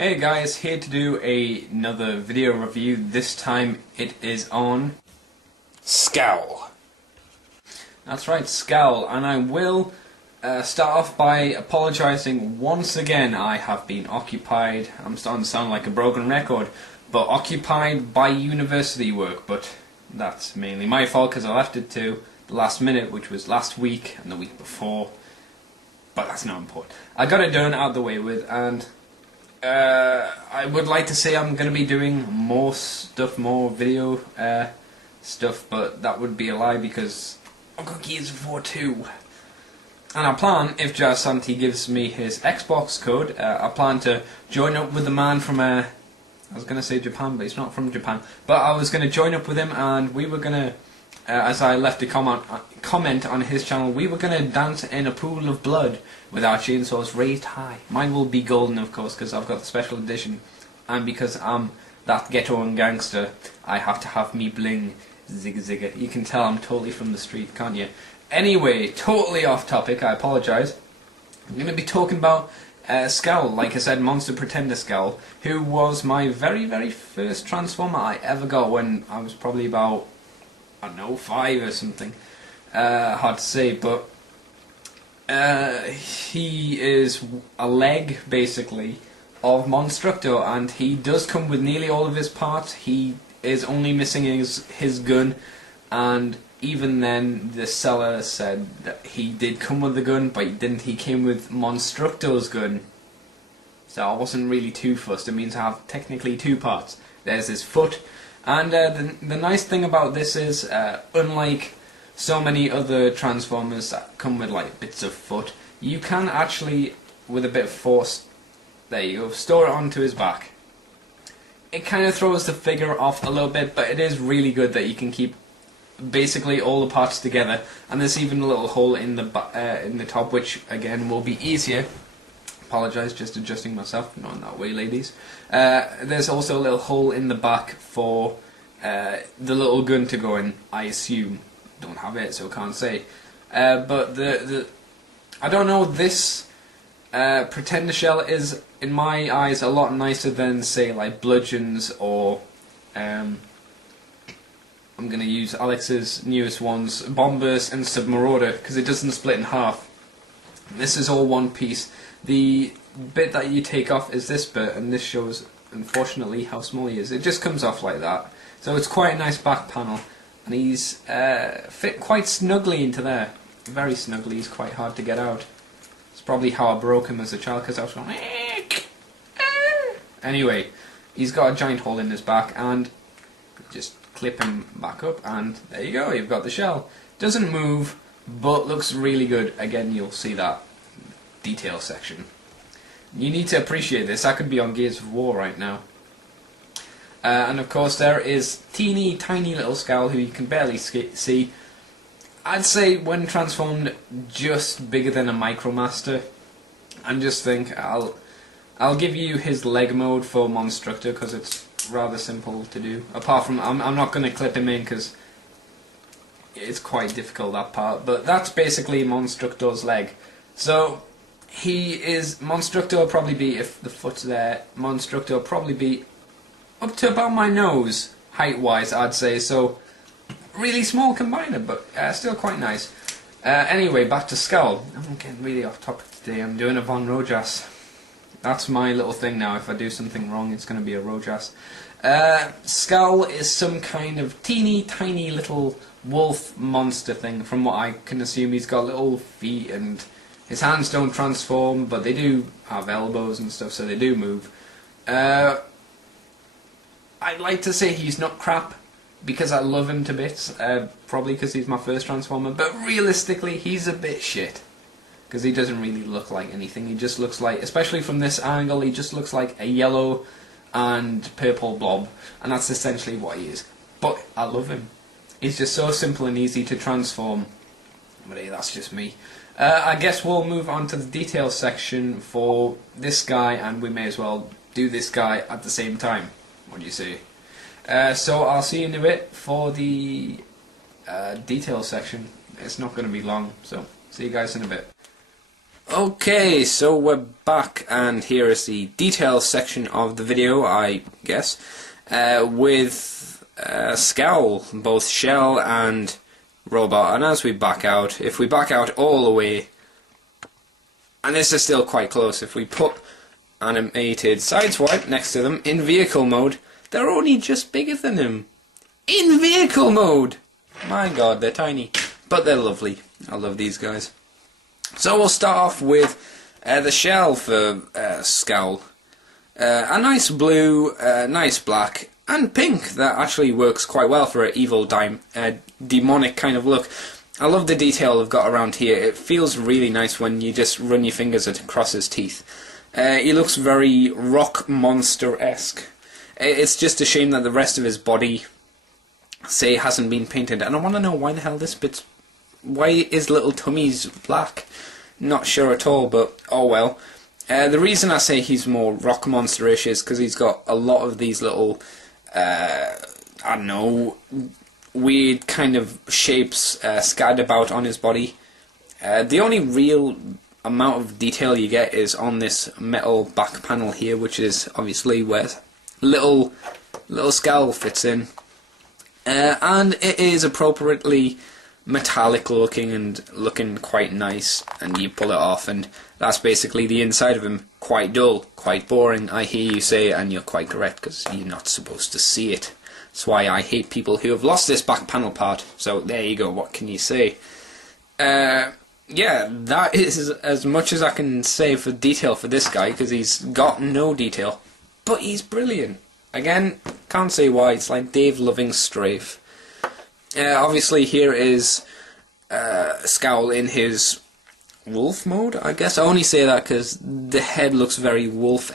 Hey guys, here to do another video review. This time it is on Scowl. That's right, Scowl, and I will start off by apologising once again. I have been occupied. I'm starting to sound like a broken record, but occupied by university work. But that's mainly my fault because I left it to the last minute, which was last week and the week before. But that's not important. I got it done, out of the way with, and I would like to say I'm going to be doing more stuff, more video stuff, but that would be a lie because I've got Gears of War 2. And I plan, if Jazz Santi gives me his Xbox code, I plan to join up with the man from, I was going to say Japan, but he's not from Japan. But I was going to join up with him and we were going to, as I left a comment on his channel, we were going to dance in a pool of blood with our chainsaws raised high. Mine will be golden, of course, because I've got the special edition, and because I'm that ghetto and gangster, I have to have me bling zigga zigga. You can tell I'm totally from the street, can't you? Anyway, totally off topic, I apologise. I'm going to be talking about Scowl, like I said, Monster Pretender Scowl, who was my very, very first Transformer I ever got when I was probably about, I don't know, 5 or something. Hard to say, but he is a leg, basically, of Monstructo, and he does come with nearly all of his parts. He is only missing his gun, and even then the seller said that he did come with the gun, but he didn't. He came with Monstructo's gun, so I wasn't really too fussed. It means I have technically 2 parts. There's his foot, and the nice thing about this is, unlike so many other Transformers that come with like bits of foot, you can actually, with a bit of force, there you go, store it onto his back. It kind of throws the figure off a little bit, but it is really good that you can keep basically all the parts together. And there's even a little hole in the top, which again will be easier. Apologise, just adjusting myself, not in that way, ladies. There's also a little hole in the back for the little gun to go in, I assume. Don't have it, so can't say. But I don't know, this Pretender shell is, in my eyes, a lot nicer than, say, like Bludgeon's or I'm gonna use Alex's newest ones, Bombers and Submarauder, because it doesn't split in half. This is all one piece. The bit that you take off is this bit, and this shows, unfortunately, how small he is. It just comes off like that. So it's quite a nice back panel. And he's fit quite snugly into there. Very snugly, he's quite hard to get out. It's probably how I broke him as a child, because I was going... Anyway, he's got a giant hole in his back, and just clip him back up, and there you go, you've got the shell. Doesn't move, but looks really good. Again, you'll see that detail section. You need to appreciate this. I could be on Gears of War right now. And of course there is teeny tiny little Scowl who you can barely see. I'd say when transformed just bigger than a Micromaster. And just think I'll give you his leg mode for Monstructor because it's rather simple to do. Apart from I'm not going to clip him in because it's quite difficult, that part. But that's basically Monstructor's leg. So Monstructor will probably be, if the foot's there, Monstructor will probably be up to about my nose, height-wise, I'd say. So, really small combiner, but still quite nice. Anyway, back to Scowl. I'm getting really off topic today. I'm doing a Von Rojas. That's my little thing now. If I do something wrong, it's going to be a Rojas. Scowl is some kind of teeny tiny little wolf monster thing. From what I can assume, he's got little feet and his hands don't transform, but they do have elbows and stuff, so they do move. I'd like to say he's not crap, because I love him to bits, probably because he's my first Transformer, but realistically he's a bit shit, because he doesn't really look like anything. He just looks like, especially from this angle, he just looks like a yellow and purple blob, and that's essentially what he is. But I love him. He's just so simple and easy to transform, but hey, that's just me. I guess we'll move on to the details section for this guy, and we may as well do this guy at the same time. What do you say? So I'll see you in a bit for the details section. It's not going to be long, so see you guys in a bit. Okay, so we're back, and here is the details section of the video, I guess, with Scowl, both shell and robot. And as we back out, if we back out all the way, and this is still quite close, if we put animated sideswipe next to them in vehicle mode, they're only just bigger than him. In vehicle mode! My god, they're tiny, but they're lovely. I love these guys. So we'll start off with the shell for Scowl. A nice blue, nice black, and pink that actually works quite well for an evil, demonic kind of look. I love the detail they've got around here. It feels really nice when you just run your fingers across his teeth. He looks very rock monster-esque. It's just a shame that the rest of his body, say, hasn't been painted. And I want to know why the hell this bit's... Why is little tummy's black? Not sure at all, but oh well. The reason I say he's more rock monster-ish is because he's got a lot of these little, I don't know, weird kind of shapes scattered about on his body. The only real amount of detail you get is on this metal back panel here, which is obviously where little Scowl fits in. And it is appropriately metallic looking and looking quite nice, and you pull it off and that's basically the inside of him. Quite dull, quite boring, I hear you say, and you're quite correct because you're not supposed to see it. That's why I hate people who have lost this back panel part. So there you go, what can you say? Yeah, that is as much as I can say for detail for this guy, because he's got no detail, but he's brilliant. Again, can't say why, it's like Dave Loving's strafe. Obviously here is Scowl in his wolf mode, I guess. I only say that because the head looks very wolf